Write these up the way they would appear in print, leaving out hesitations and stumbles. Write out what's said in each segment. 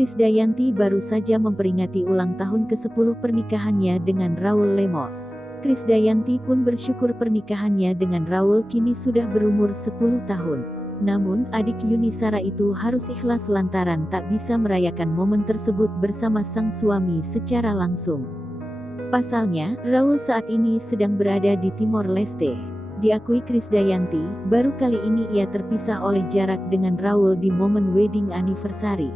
Krisdayanti baru saja memperingati ulang tahun ke-10 pernikahannya dengan Raul Lemos. Krisdayanti pun bersyukur pernikahannya dengan Raul kini sudah berumur 10 tahun. Namun, adik Yuni Shara itu harus ikhlas lantaran tak bisa merayakan momen tersebut bersama sang suami secara langsung. Pasalnya, Raul saat ini sedang berada di Timor Leste. Diakui Krisdayanti, baru kali ini ia terpisah oleh jarak dengan Raul di momen wedding anniversary.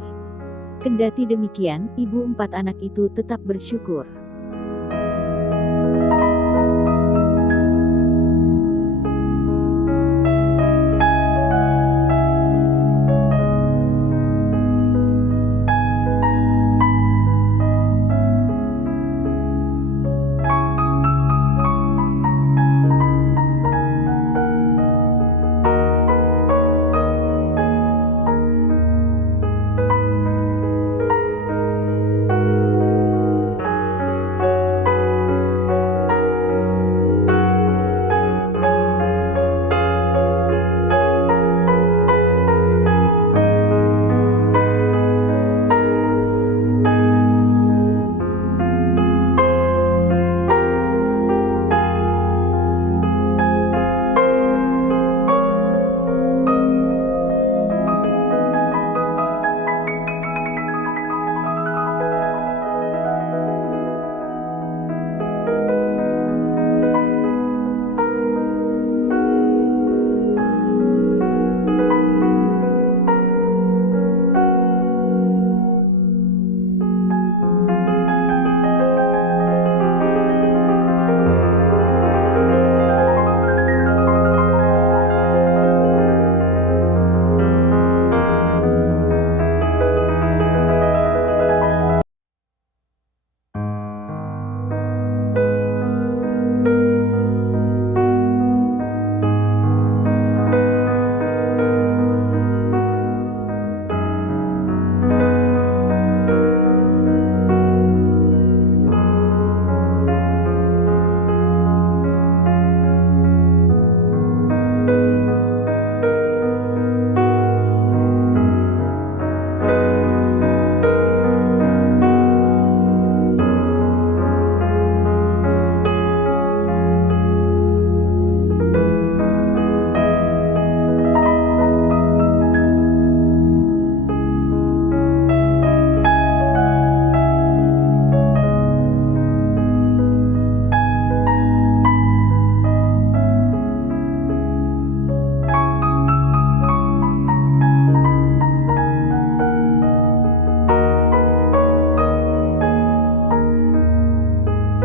Kendati demikian, ibu 4 anak itu tetap bersyukur.